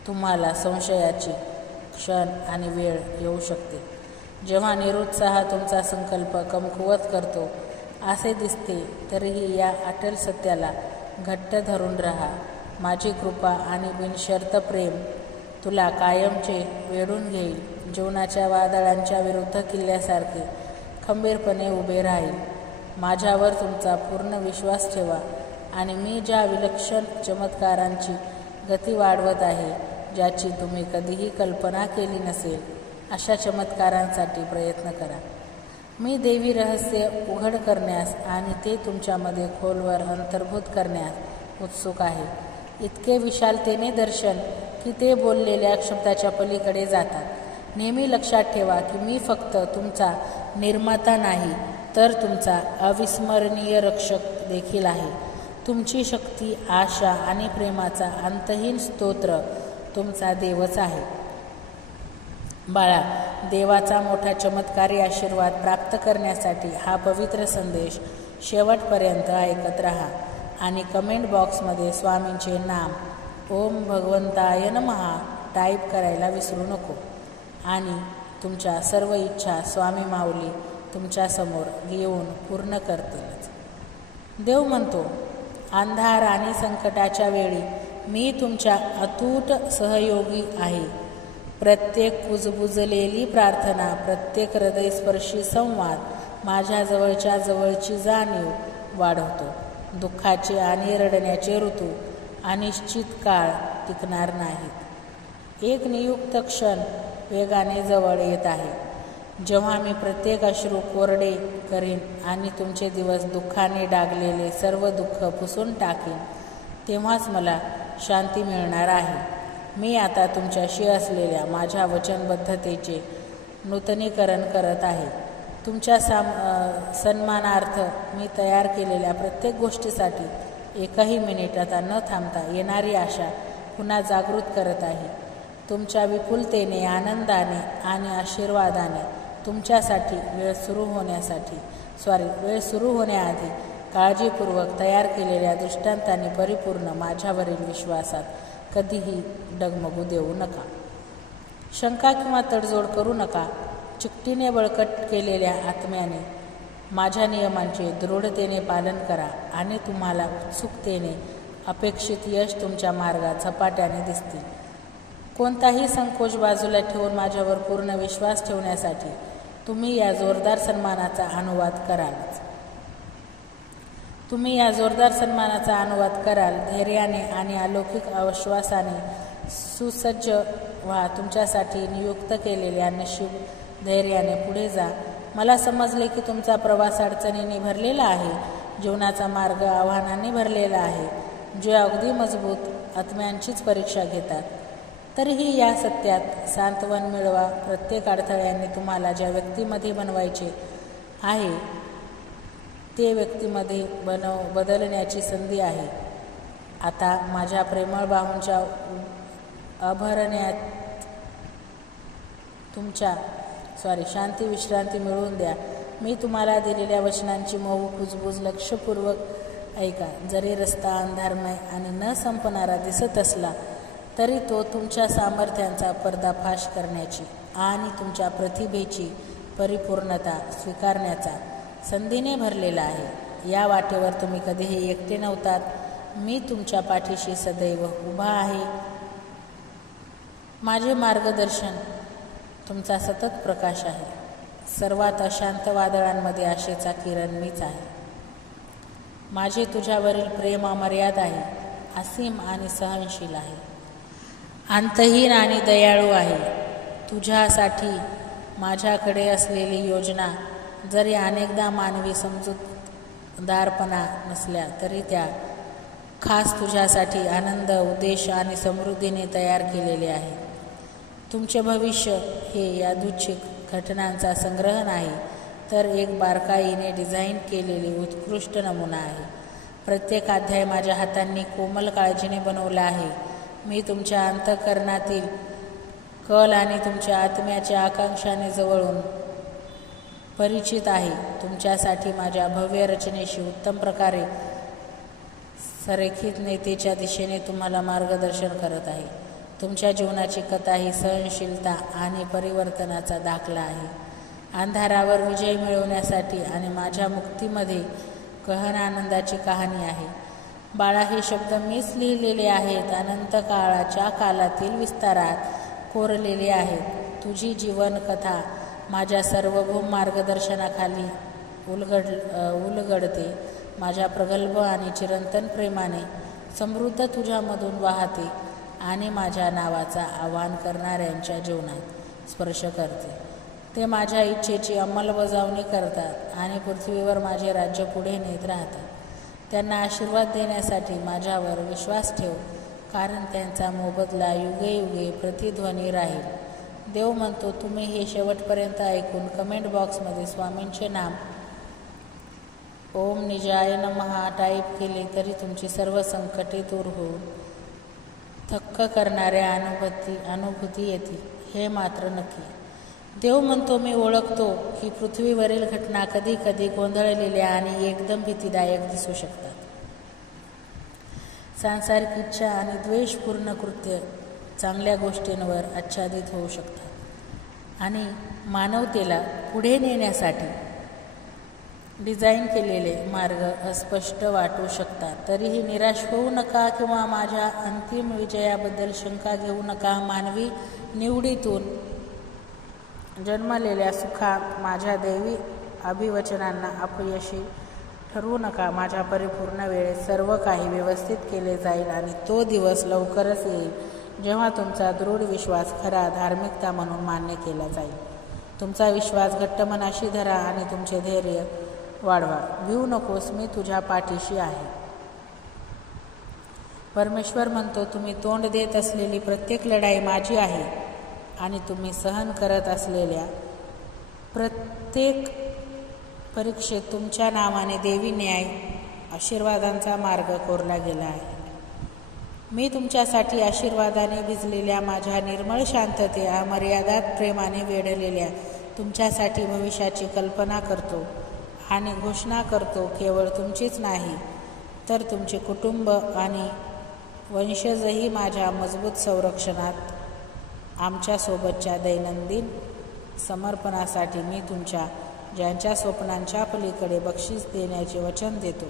तुम्हाला संशयाची क्षण आणि वेळ येऊ शकते, जेव्हा निरुत्साह तुमचा संकल्प कमकुवत करतो. असे दिसते तरीही या अटल सत्याला घट्ट धरून राहा. माझी कृपा आणि बिनशर्त प्रेम तुला कायमचे वेढून घेईल. जीवनाच्या वादळांच्या विरुद्ध किल्ल्यासारखे खंबीरपणे उभे राहील. माझ्यावर तुमचा पूर्ण विश्वास ठेवा आणि मी ज्या विलक्षण चमत्कारांची गती वाढवत आहे, ज्याची तुम्ही कधीही कल्पना केली नसेल, अशा चमत्कारांसाठी प्रयत्न करा. मी देवी रहस्य उघड करण्यास आणि ते तुमच्यामध्ये खोलवर अंतर्भूत करण्यास उत्सुक आहे. इतके विशालतेने दर्शन की ते बोललेल्या शब्दाच्या पलीकडे जातात. नेहमी लक्षात ठेवा की मी फक्त तुमचा निर्माता नाही, तर तुमचा अविस्मरणीय रक्षक देखील आहे. तुमची शक्ती, आशा आणि प्रेमाचा अंतहीन स्तोत्र तुमचा देवच आहे. बाळा, देवाचा मोठा चमत्कारी आशीर्वाद प्राप्त करण्यासाठी हा पवित्र संदेश शेवटपर्यंत ऐकत राहा आणि कमेंट बॉक्समध्ये स्वामींचे नाम ओम भगवंताय नमः टाईप करायला विसरू नको. आणि तुमच्या सर्व इच्छा स्वामी माऊली तुमच्यासमोर येऊन पूर्ण करतीलच. देव म्हणतो, अंधार आणि संकटाच्या वेळी मी तुमच्या अतूट सहयोगी आहे. प्रत्येक कुजबुजलेली प्रार्थना, प्रत्येक हृदयस्पर्शी संवाद माझ्या जवळची जाणीव वाढवतो. दुःखाचे आणि रडण्याचे ऋतू अनिश्चित काळ टिकणार नाहीत. एक नियुक्त क्षण वेगाने जवळ येत आहे, जेव्हा मी प्रत्येक अश्रू कोरडे करीन आणि तुमचे दिवस दुःखाने डागलेले सर्व दुःख पुसून टाकेन. तेव्हाच मला शांती मिळणार आहे. मी आता तुमच्याशी असलेल्या माझ्या वचनबद्धतेचे नूतनीकरण करत आहे. तुमच्या सन्मानार्थ मी तयार केलेल्या प्रत्येक गोष्टीसाठी एकही मिनिट आता न थांबता येणारी आशा पुन्हा जागृत करत आहे. तुमच्या विपुलतेने, आनंदाने आणि आशीर्वादाने तुमच्यासाठी वेळ सुरू होण्याआधी काळजीपूर्वक तयार केलेल्या दृष्टांतांनी परिपूर्ण माझ्यावरील विश्वासात कधीही डगमगू देऊ नका. शंका किंवा तडजोड करू नका. चिकटीने बळकट केलेल्या आत्म्याने माझ्या नियमांचे दृढतेने पालन करा आणि तुम्हाला उत्सुकतेने अपेक्षित यश तुमच्या मार्गात झपाट्याने दिसतील. कोणताही संकोच बाजूला ठेवून माझ्यावर पूर्ण विश्वास ठेवण्यासाठी तुम्ही या जोरदार सन्मानाचा अनुवाद कराल. धैर्याने आणि अलौकिक आश्वासाने सुसज्ज व्हा. तुमच्यासाठी नियुक्त केलेल्या नशीब धैर्याने पुढे जा. मला समजले की तुमचा प्रवास अडचणींनी भरलेला आहे. जीवनाचा मार्ग आव्हानांनी भरलेला आहे, जे अगदी मजबूत आत्म्यांचीच परीक्षा घेतात. तरीही या सत्यात सांत्वन मिळवा. प्रत्येक अडथळ्यांनी तुम्हाला ज्या व्यक्तीमध्ये बनवायचे आहे ते व्यक्तीमध्ये बदलण्याची संधी आहे. आता माझ्या प्रेमळ बाहूंच्या अभरण्यात शांती विश्रांती मिळवून द्या. मी तुम्हाला दिलेल्या वचनांची मऊ कुजबूज लक्षपूर्वक ऐका. जरी रस्ता अंधारमय आणि न संपणारा दिसत असला तरी तो तुमच्या सामर्थ्यांचा पर्दाफाश करण्याची आणि तुमच्या प्रतिभेची परिपूर्णता स्वीकारण्याचा संधीने भरलेला आहे. या वाटेवर तुम्ही कधीही एकटे नव्हतात. मी तुमच्या पाठीशी सदैव उभा आहे. माझे मार्गदर्शन तुमचा सतत प्रकाश आहे. सर्वात अशांत वादळांमध्ये आशेचा किरण मीच आहे. माझे तुझ्यावरील प्रेम अमर्याद आहे, असीम आणि सहनशील आहे, अंतहीन आणि दयाळू आहे. तुझ्यासाठी माझ्याकडे असलेली योजना जरी अनेकदा मानवी समजूतदारपणा नसल्या तरी त्या खास तुझ्यासाठी आनंद, उद्देश आणि समृद्धीने तयार केलेले आहे. तुमचे भविष्य हे यादृच्छिक घटनांचा संग्रह नाही, तर एक बारकाईने डिझाईन केलेली उत्कृष्ट नमुना आहे. प्रत्येक अध्याय माझ्या हातांनी कोमल काळजीने बनवला आहे. मी तुमच्या अंतःकरणातील कल आणि तुमच्या आत्म्याच्या आकांक्षाने जवळून परिचित आहे. तुमच्यासाठी माझ्या भव्य रचनेशी उत्तम प्रकारे संरेखित नेतेच्या दिशेने तुम्हाला मार्गदर्शन करत आहे. तुमच्या जीवनाची कथा ही सहनशीलता आणि परिवर्तनाचा दाखला आहे. अंधारावर विजय मिळवण्यासाठी आणि माझ्या मुक्तीमध्ये गहन आनंदाची कहाणी आहे. बाळा, हे शब्द मीच लिहिलेले आहेत. अनंत काळाच्या कालातील विस्तारात कोरलेले आहेत. तुझी जीवनकथा माझ्या सार्वभौम मार्गदर्शनाखाली उलगडते. माझ्या प्रगल्भ आणि चिरंतन प्रेमाने समृद्ध तुझ्यामधून वाहते आणि माझ्या नावाचा आवाहन करणाऱ्यांच्या जीवनात स्पर्श करते. ते माझ्या इच्छेची अंमलबजावणी करतात आणि पृथ्वीवर माझे राज्य पुढे नेत राहतात. त्यांना आशीर्वाद देण्यासाठी माझ्यावर विश्वास ठेव, कारण त्यांचा मोबदला युगे युगे प्रतिध्वनी राहील. देव म्हणतो, तुम्ही हे शेवटपर्यंत ऐकून कमेंट बॉक्समध्ये स्वामींचे नाम ओम निजाय नमः टाईप केले तरी तुमची सर्व संकटे दूर होऊन थक्क करणाऱ्या अनुभूती येतील, हे मात्र नक्की. देव म्हणतो, मी ओळखतो की पृथ्वीवरील घटना कधी कधी गोंधळलेल्या आणि एकदम भीतीदायक दिसू शकतात. सांसारिक इच्छा आणि द्वेषपूर्ण कृत्य चांगल्या गोष्टींवर आच्छादित होऊ शकतात आणि मानवतेला पुढे नेण्यासाठी डिझाईन केलेले मार्ग अस्पष्ट वाटू शकतात. तरीही निराश होऊ नका किंवा माझ्या अंतिम विजयाबद्दल शंका घेऊ नका. मानवी निवडीतून जन्मलेल्या सुखात माझ्या दैवी अभिवचनांना अपयशी ठरवू नका. माझ्या परिपूर्ण वेळेत सर्व काही व्यवस्थित केले जाईल आणि तो दिवस लवकरच येईल जेव्हा तुमचा दृढ विश्वास खरा धार्मिकता म्हणून मान्य केला जाईल. तुमचा विश्वास घट्ट मनाशी धरा आणि तुमचे धैर्य वाढवा. भिवू नकोस, मी तुझ्या पाठीशी आहे. परमेश्वर म्हणतो, तुम्ही तोंड देत असलेली प्रत्येक लढाई माझी आहे आणि तुम्ही सहन करत असलेल्या प्रत्येक परीक्षेत तुमच्या नावाने देवी न्याय आशीर्वादांचा मार्ग कोरला गेला आहे. मी तुमच्यासाठी आशीर्वादाने भिजलेल्या माझ्या निर्मळ शांतते अमर्यादात प्रेमाने वेढलेल्या तुमच्यासाठी भविष्याची कल्पना करतो आणि घोषणा करतो. केवळ तुमचीच नाही तर तुमचे कुटुंब आणि वंशजही माझ्या मजबूत संरक्षणात आमच्यासोबतच्या दैनंदिन समर्पणासाठी मी तुमच्या ज्यांच्या स्वप्नांच्या पलीकडे बक्षीस देण्याचे वचन देतो.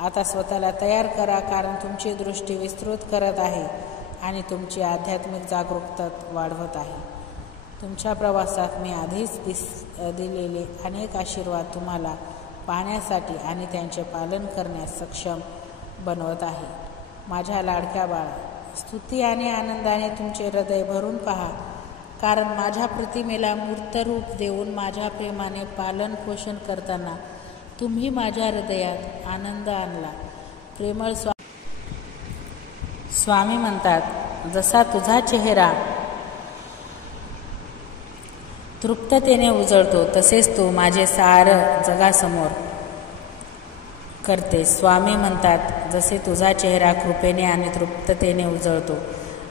आता स्वतःला तयार करा, कारण तुमची दृष्टी विस्तृत करत आहे आणि तुमची आध्यात्मिक जागरूकता वाढवत आहे. तुमच्या प्रवासात मी आधीच दिलेले अनेक आशीर्वाद तुम्हाला पाहण्यासाठी आणि त्यांचे पालन करण्यास सक्षम बनवत आहे. माझ्या लाडक्या बाळा, स्तुती आणि आनंदाने तुमचे हृदय भरून पहा, कारण माझ्या प्रतिमेला मूर्त रूप देऊन माझ्या प्रेमाने पालन पोषण करताना तुम्ही माझ्या हृदयात आनंद आणला. प्रेमळ स्वामी म्हणतात, जसा तुझा चेहरा तृप्ततेने उजळतो तसेच तू माझे सारं जगासमोर करते. स्वामी म्हणतात, जसे तुझा चेहरा कृपेने आणि तृप्ततेने उजळतो,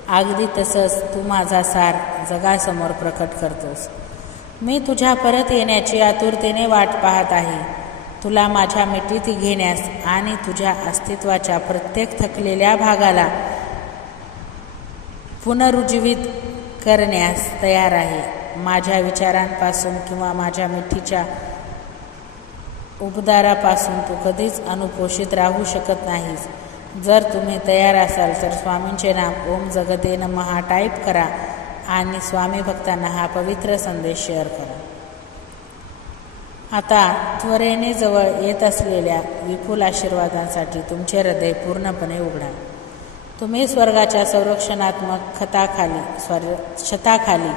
अगदी तसंच तू माझा सार जगासमोर प्रकट करतोस. मी तुझ्या परत येण्याची आतुरतेने वाट पाहत आहे, तुला माझ्या मिठीत घेण्यास आणि तुझ्या अस्तित्वाच्या प्रत्येक थकलेल्या भागाला पुनरुज्जीवित करण्यास तयार आहे. माझ्या विचारांपासून किंवा माझ्या मिठीच्या उबदारापासून तू कधीच अनुपोषित राहू शकत नाहीस. जर तुम्ही तयार असाल तर स्वामींचे नाम ओम जगते नमः टाईप करा आणि स्वामी भक्तांना हा पवित्र संदेश शेअर करा. आता त्वरेने जवळ येत असलेल्या विपुल आशीर्वादांसाठी तुमचे हृदय पूर्णपणे उघडा. तुम्ही स्वर्गाच्या संरक्षणात्मक छताखाली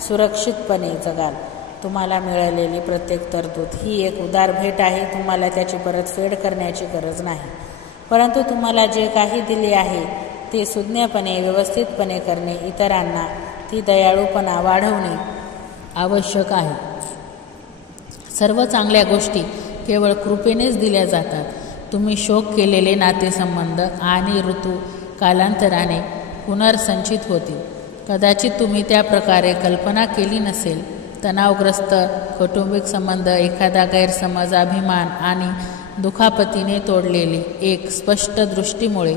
सुरक्षितपणे जगाल. तुम्हाला मिळालेली प्रत्येक तरतूद ही एक उदार भेट आहे. तुम्हाला त्याची परतफेड करण्याची गरज नाही, परंतु तुम्हाला जे काही दिले आहे ते सुज्ञपणे व्यवस्थितपणे करणे, इतरांना ती दयाळूपणा वाढवणे आवश्यक आहे. सर्व चांगल्या गोष्टी केवळ कृपेनेच दिल्या जातात. तुम्ही शोक केलेले नातेसंबंध आणि ऋतू कालांतराने पुनर्संचित होतील. कदाचित तुम्ही त्या प्रकारे कल्पना केली नसेल. तणावग्रस्त कौटुंबिक संबंध, एखादा गैरसमज, अभिमान आणि दुखापतीने तोडलेले एक स्पष्ट दृष्टीमुळे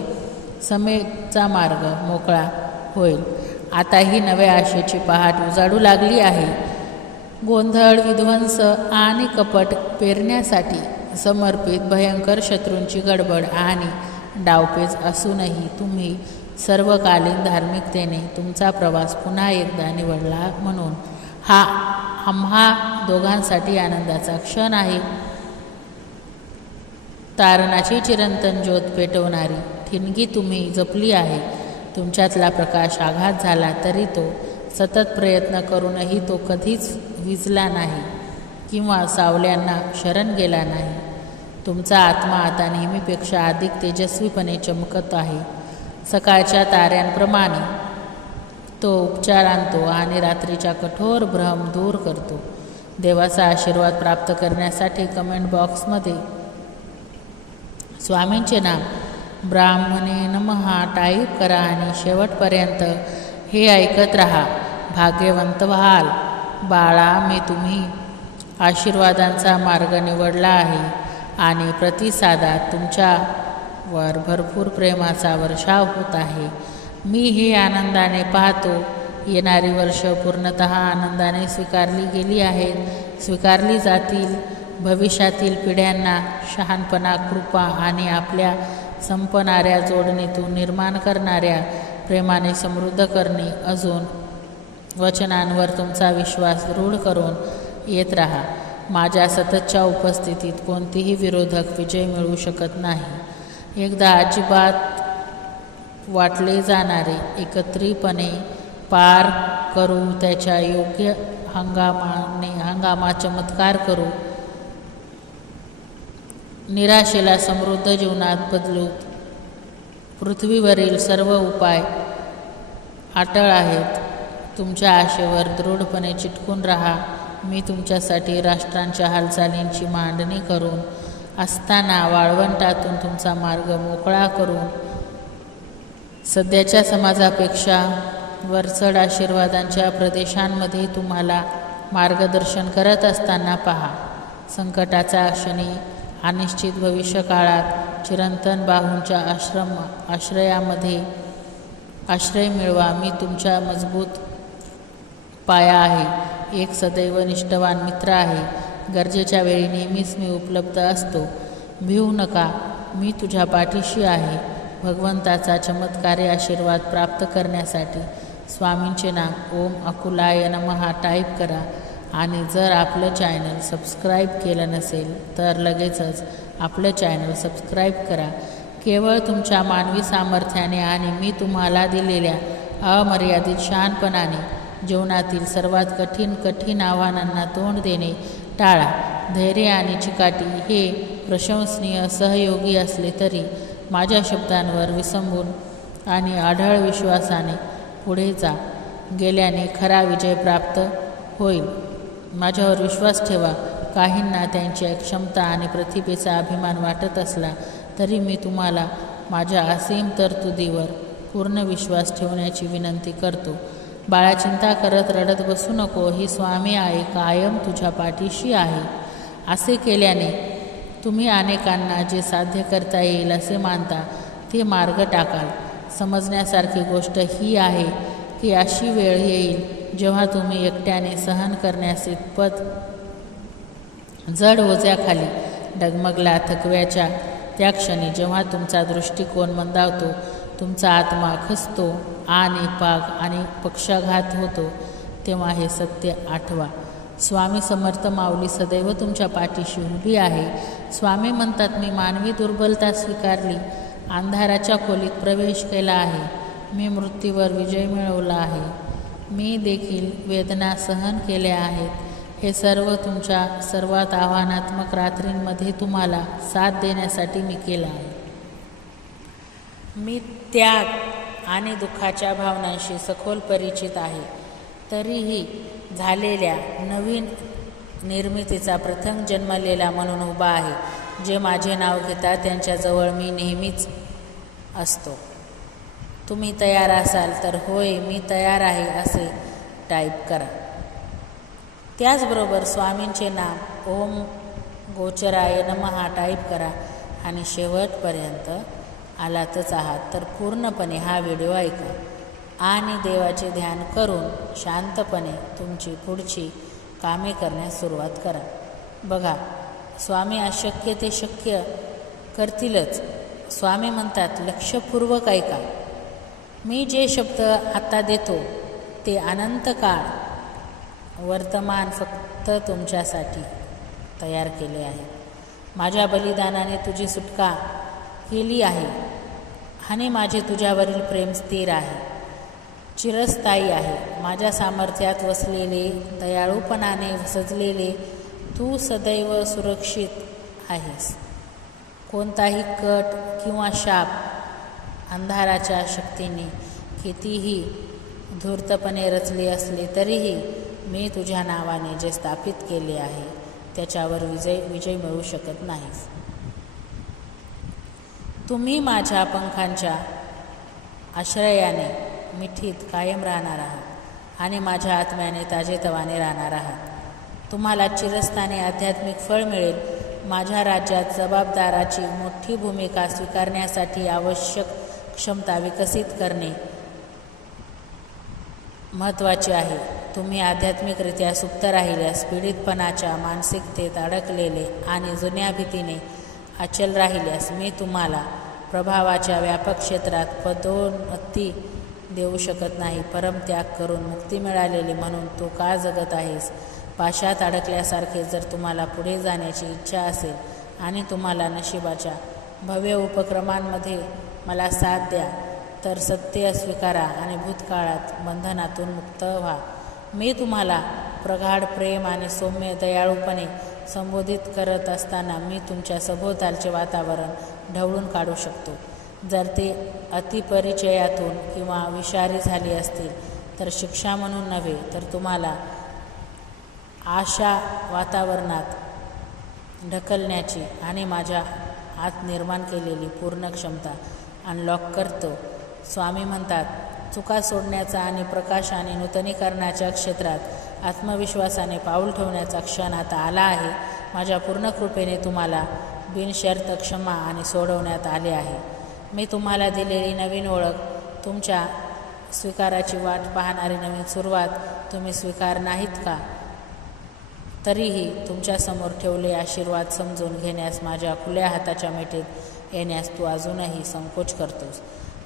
समेचा मार्ग मोकळा होईल. आता ही नव्या आशेची पहाट उजाडू लागली आहे. गोंधळ, विध्वंस आणि कपट पेरण्यासाठी समर्पित भयंकर शत्रूंची गडबड आणि डावपेच असूनही तुम्ही सर्वकालीन धार्मिकतेने तुमचा प्रवास पुन्हा एकदा निवडला, म्हणून हा आम्हा दोघांसाठी आनंदाचा क्षण आहे. तारणाची चिरंतन ज्योत पेटवणारी ठिणगी तुम्ही जपली आहे. तुमच्यातला प्रकाश आघात झाला तरी तो सतत प्रयत्न करूनही तो कधीच विझला नाही किंवा सावल्यांना शरण गेला नाही. तुमचा आत्मा आता नेहमीपेक्षा अधिक तेजस्वीपणे चमकत आहे. सकाळच्या ताऱ्यांप्रमाणे तो उपचार आणतो आणि रात्रीच्या कठोर भ्रम दूर करतो. देवाचा आशीर्वाद प्राप्त करण्यासाठी कमेंट बॉक्समध्ये स्वामींचे नाम ब्राह्मणे नमः टाईप करा आणि शेवटपर्यंत हे ऐकत राहा. भाग्यवंत व्हाल. बाळा, मी तुम्ही आशीर्वादांचा मार्ग निवडला आहे आणि प्रतिसादात तुमच्यावर भरपूर प्रेमाचा वर्षाव होत आहे. मी हे आनंदाने पाहतो. येणारी वर्ष पूर्णतः आनंदाने स्वीकारली गेली आहेत, स्वीकारली जातील. भविष्यातील पिढ्यांना शहाणपणा, कृपा आणि आपल्या संपणाऱ्या जोडणीतून निर्माण करणाऱ्या प्रेमाने समृद्ध करणे. अजून वचनांवर तुमचा विश्वास दृढ करून येत राहा. माझ्या सततच्या उपस्थितीत कोणतीही विरोधक विजय मिळवू शकत नाही. एकदा अजिबात वाटले जाणारे एकत्रितपणे पार करू, त्याच्या योग्य हंगामात चमत्कार करू, निराशेला समृद्ध जीवनात बदलू. पृथ्वीवरील सर्व उपाय अटळ आहेत. तुमच्या आशेवर दृढपणे चिटकून राहा. मी तुमच्यासाठी राष्ट्रांच्या हालचालींची मांडणी करून असताना वाळवंटातून तुमचा मार्ग मोकळा करून सध्याच्या समाजापेक्षा वरचढ आशीर्वादांच्या प्रदेशांमध्ये तुम्हाला मार्गदर्शन करत असताना पहा. संकटाच्या क्षणी अनिश्चित भविष्यकाळात चिरंतन बाहूंच्या आश्रयामध्ये आश्रय मिळवा. मी तुमच्या मजबूत पाया आहे, एक सदैव निष्ठावान मित्र आहे. गरजेच्या वेळी नेहमीच मी उपलब्ध असतो. भिवू नका, मी तुझ्या पाठीशी आहे. भगवंताचा चमत्कारी आशीर्वाद प्राप्त करण्यासाठी स्वामींचे नाम ओम अकुलाय नमः टाईप करा. आणि जर आपलं चॅनल सबस्क्राईब केलं नसेल तर लगेचच आपलं चॅनल सबस्क्राईब करा. केवळ तुमच्या मानवी सामर्थ्याने आणि मी तुम्हाला दिलेल्या अमर्यादित शहाणपणाने जीवनातील सर्वात कठीण आव्हानांना तोंड देणे टाळा. धैर्य आणि चिकाटी हे प्रशंसनीय सहयोगी असले तरी माझ्या शब्दांवर विसंबून आणि आढळ विश्वासाने पुढे जा. गेल्याने खरा विजय प्राप्त होईल. माझ्यावर विश्वास ठेवा. काहींना त्यांच्या क्षमता आणि प्रतिभेचा अभिमान वाटत असला तरी मी तुम्हाला माझ्या असीम तरतुदीवर पूर्ण विश्वास ठेवण्याची विनंती करतो. बाळा, चिंता करत रडत बसू नको. ही स्वामी आई कायम तुझ्या पाठीशी आहे. असे केल्याने तुम्ही अनेकांना जे साध्य करता येईल असे मानता ते मार्ग टाकाल. समजण्यासारखी गोष्ट ही आहे की अशी वेळ येईल जेव्हा तुम्ही एकट्याने सहन करण्यास इतपत जड ओझ्याखाली डगमगला थकव्याच्या त्या क्षणी जेव्हा तुमचा दृष्टिकोन मंदावतो, तुमचा आत्मा खचतो आणि पाक आणि पक्षाघात होतो, तेव्हा हे सत्य आठवा. स्वामी समर्थ माऊली सदैव तुमच्या पाठीशी उभी आहे. स्वामी म्हणतात, मी मानवी दुर्बलता स्वीकारली, अंधाराच्या खोलीत प्रवेश केला आहे, मी मृत्यूवर विजय मिळवला आहे, मी देखील वेदना सहन केल्या आहेत. हे सर्व तुमच्या सर्वात आव्हानात्मक रात्रींमध्ये तुम्हाला साथ देण्यासाठी मी केलं आहे. मी त्याग आणि दुःखाच्या भावनांशी सखोल परिचित आहे. तरीही झालेल्या नवीन निर्मितीचा प्रथम जन्मलेला म्हणून उभा आहे. जे माझे नाव घेतात त्यांच्याजवळ मी नेहमीच असतो. तुम्ही तयार असाल तर होय मी तयार आहे असे टाईप करा. त्याचबरोबर स्वामींचे नाम ओम गोचराय नमः टाईप करा. आणि शेवटपर्यंत आलातच आहात तर पूर्णपणे हा व्हिडिओ ऐका आणि देवाचे ध्यान करून शांतपणे तुमची पुढची कामे करण्यास सुरुवात करा. बघा, स्वामी अशक्य ते शक्य करतीलच. स्वामी म्हणतात, लक्षपूर्वक ऐका. मी जे शब्द आता देतो ते अनंत काळ वर्तमान फक्त तुमच्यासाठी तयार केले आहे. माझ्या बलिदानाने तुझी सुटका केली आहे आणि माझे तुझ्यावरील प्रेम स्थिर आहे, चिरस्थायी आहे. माझ्या सामर्थ्यात वसलेले, दयाळूपणाने सजलेले तू सदैव सुरक्षित आहेस. कोणताही कट किंवा शाप अंधाराच्या शक्तीने कितीही धूर्तपणे रचले असले तरीही मी तुझ्या नावाने जे स्थापित केले आहे त्याच्यावर विजय मिळू शकत नाहीस. तुम्ही माझ्या पंखांच्या आश्रयाने मिठीत कायम राहणार आहात आणि माझ्या आत्म्याने ताजेतवाने राहणार आहात. तुम्हाला चिरस्थानी आध्यात्मिक फळ मिळेल. माझ्या राज्यात जबाबदाराची मोठी भूमिका स्वीकारण्यासाठी आवश्यक क्षमता विकसित करणे महत्त्वाचे आहे. तुम्ही आध्यात्मिकरित्या सुप्त राहिल्यास, पीडितपणाच्या मानसिकतेत अडकलेले आणि जुन्या भीतीने अचल राहिल्यास मी तुम्हाला प्रभावाच्या व्यापक क्षेत्रात पदोन्नती देऊ शकत नाही. परमत्याग करून मुक्ती मिळालेली म्हणून तू का जगत आहेस? पाशात अडकल्यासारखे जर तुम्हाला पुढे जाण्याची इच्छा असेल आणि तुम्हाला नशिबाच्या भव्य उपक्रमांमध्ये मला साथ द्या तर सत्य स्वीकारा आणि भूतकाळात बंधनातून मुक्त व्हा. मी तुम्हाला प्रगाढ प्रेम आणि सौम्य दयाळूपणे संबोधित करत असताना मी तुमच्या सभोवतालचे वातावरण ढवळून काढू शकतो. जर ते अतिपरिचयातून किंवा विषारी झाली असतील तर शिक्षा म्हणून नव्हे, तर तुम्हाला आशा वातावरणात ढकलण्याची आणि माझ्या आत निर्माण केलेली पूर्ण क्षमता अनलॉक करतो. स्वामी म्हणतात, चुका सोडण्याचा आणि प्रकाश आणि नूतनीकरणाच्या क्षेत्रात आत्मविश्वासाने पाऊल ठेवण्याचा क्षण आता आला आहे. माझ्या पूर्ण कृपेने तुम्हाला बिनशर्त क्षमा आणि सोडवण्यात आले आहे. मी तुम्हाला दिलेली नवीन ओळख, तुमच्या स्वीकाराची वाट पाहणारी नवीन सुरुवात तुम्ही स्वीकार नाहीत का? तरीही तुमच्यासमोर ठेवले आशीर्वाद समजून घेण्यास माझ्या खुल्या हाताच्या मिठीत येण्यास तू अजूनही संकोच करतोस.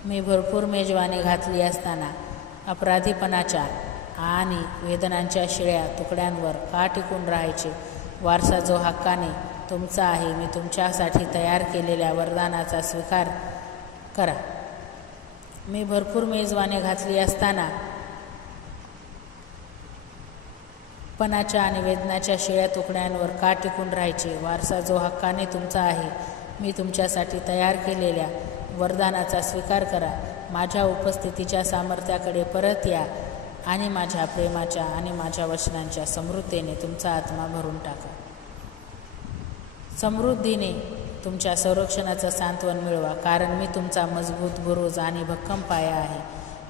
मी भरपूर मेजवानी घातली असताना अपराधीपणाच्या आणि वेदनांच्या शिळ्या तुकड्यांवर का टिकून राहायचे? वारसा जो हक्काने तुमचा आहे, मी तुमच्यासाठी तयार केलेल्या वरदानाचा स्वीकार करा. मी भरपूर मेजवानी घातली असताना पणाच्या आणि वेदनाच्या शिळ्या तुकड्यांवर का टिकून राहायचे? वारसा जो हक्काने तुमचा आहे, मी तुमच्यासाठी तयार केलेल्या वरदानाचा स्वीकार करा. माझ्या उपस्थितीच्या सामर्थ्याकडे परत या आणि माझ्या प्रेमाच्या आणि माझ्या वचनांच्या समृद्धीने तुमचा आत्मा भरून टाका. समृद्धीने तुमच्या संरक्षणाचं सांत्वन मिळवा, कारण मी तुमचा मजबूत बुरुज आणि भक्कम पाया आहे.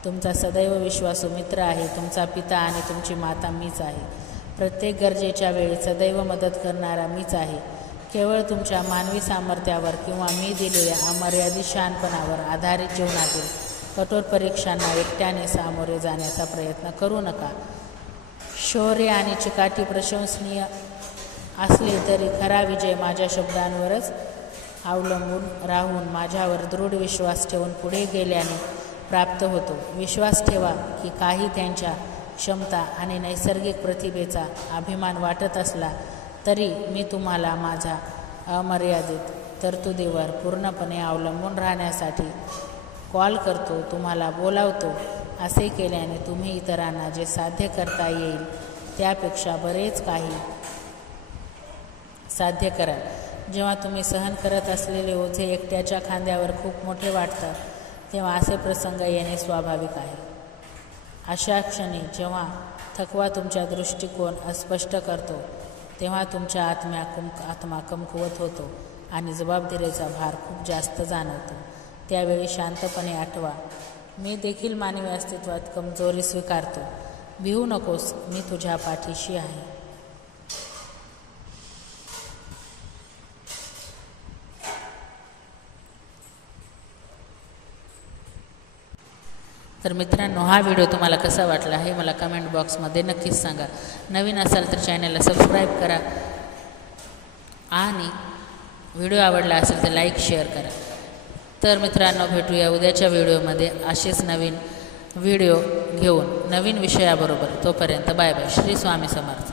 तुमचा सदैव विश्वासू मित्र आहे. तुमचा पिता आणि तुमची माता मीच आहे. प्रत्येक गरजेच्या वेळी सदैव मदत करणारा मीच आहे. केवळ तुमच्या मानवी सामर्थ्यावर किंवा मी दिलेल्या अमर्यादित शहाणपणावर आधारित जीवनातील कठोर परीक्षांना एकट्याने सामोरे जाण्याचा प्रयत्न करू नका. शौर्य आणि चिकाटी प्रशंसनीय असले तरी खरा विजय माझ्या शब्दांवरच अवलंबून राहून माझ्यावर दृढ विश्वास ठेवून पुढे गेल्याने प्राप्त होतो. विश्वास ठेवा की काही त्यांच्या क्षमता आणि नैसर्गिक प्रतिभेचा अभिमान वाटत असला तरी मी तुम्हाला माझ्या अमर्यादित तरतुदीवर पूर्णपणे अवलंबून राहण्यासाठी कॉल करतो, तुम्हाला बोलावतो. असे केल्याने तुम्ही इतरांना जे साध्य करता येईल त्यापेक्षा बरेच काही साध्य कराल. जेव्हा तुम्ही सहन करत असलेले ओझे एकट्याच्या खांद्यावर खूप मोठे वाटतात तेव्हा असे प्रसंग येणे स्वाभाविक आहे. अशा क्षणी जेव्हा थकवा तुमचा दृष्टिकोन अस्पष्ट करतो तेव्हा तुमच्या आत्मा कमकुवत होतो आणि जबाबदारीचा भार खूप जास्त जाणवतो. त्यावेळी शांतपणे आठवा, मी देखील मानवी अस्तित्वात कमजोरी स्वीकारतो. भिवू नकोस, मी तुझ्या पाठीशी आहे. तर मित्रांनो, हा व्हिडिओ तुम्हाला कसा वाटला हे मला कमेंट बॉक्समध्ये नक्कीच सांगा. नवीन असाल तर चॅनलला सबस्क्राईब करा आणि व्हिडिओ आवडला असेल तर लाईक शेअर करा. तर मित्रांनो, भेटूया उद्याच्या व्हिडिओमध्ये असेच नवीन व्हिडिओ घेऊन नवीन विषयाबरोबर. तोपर्यंत बाय बाय. श्री स्वामी समर्थ.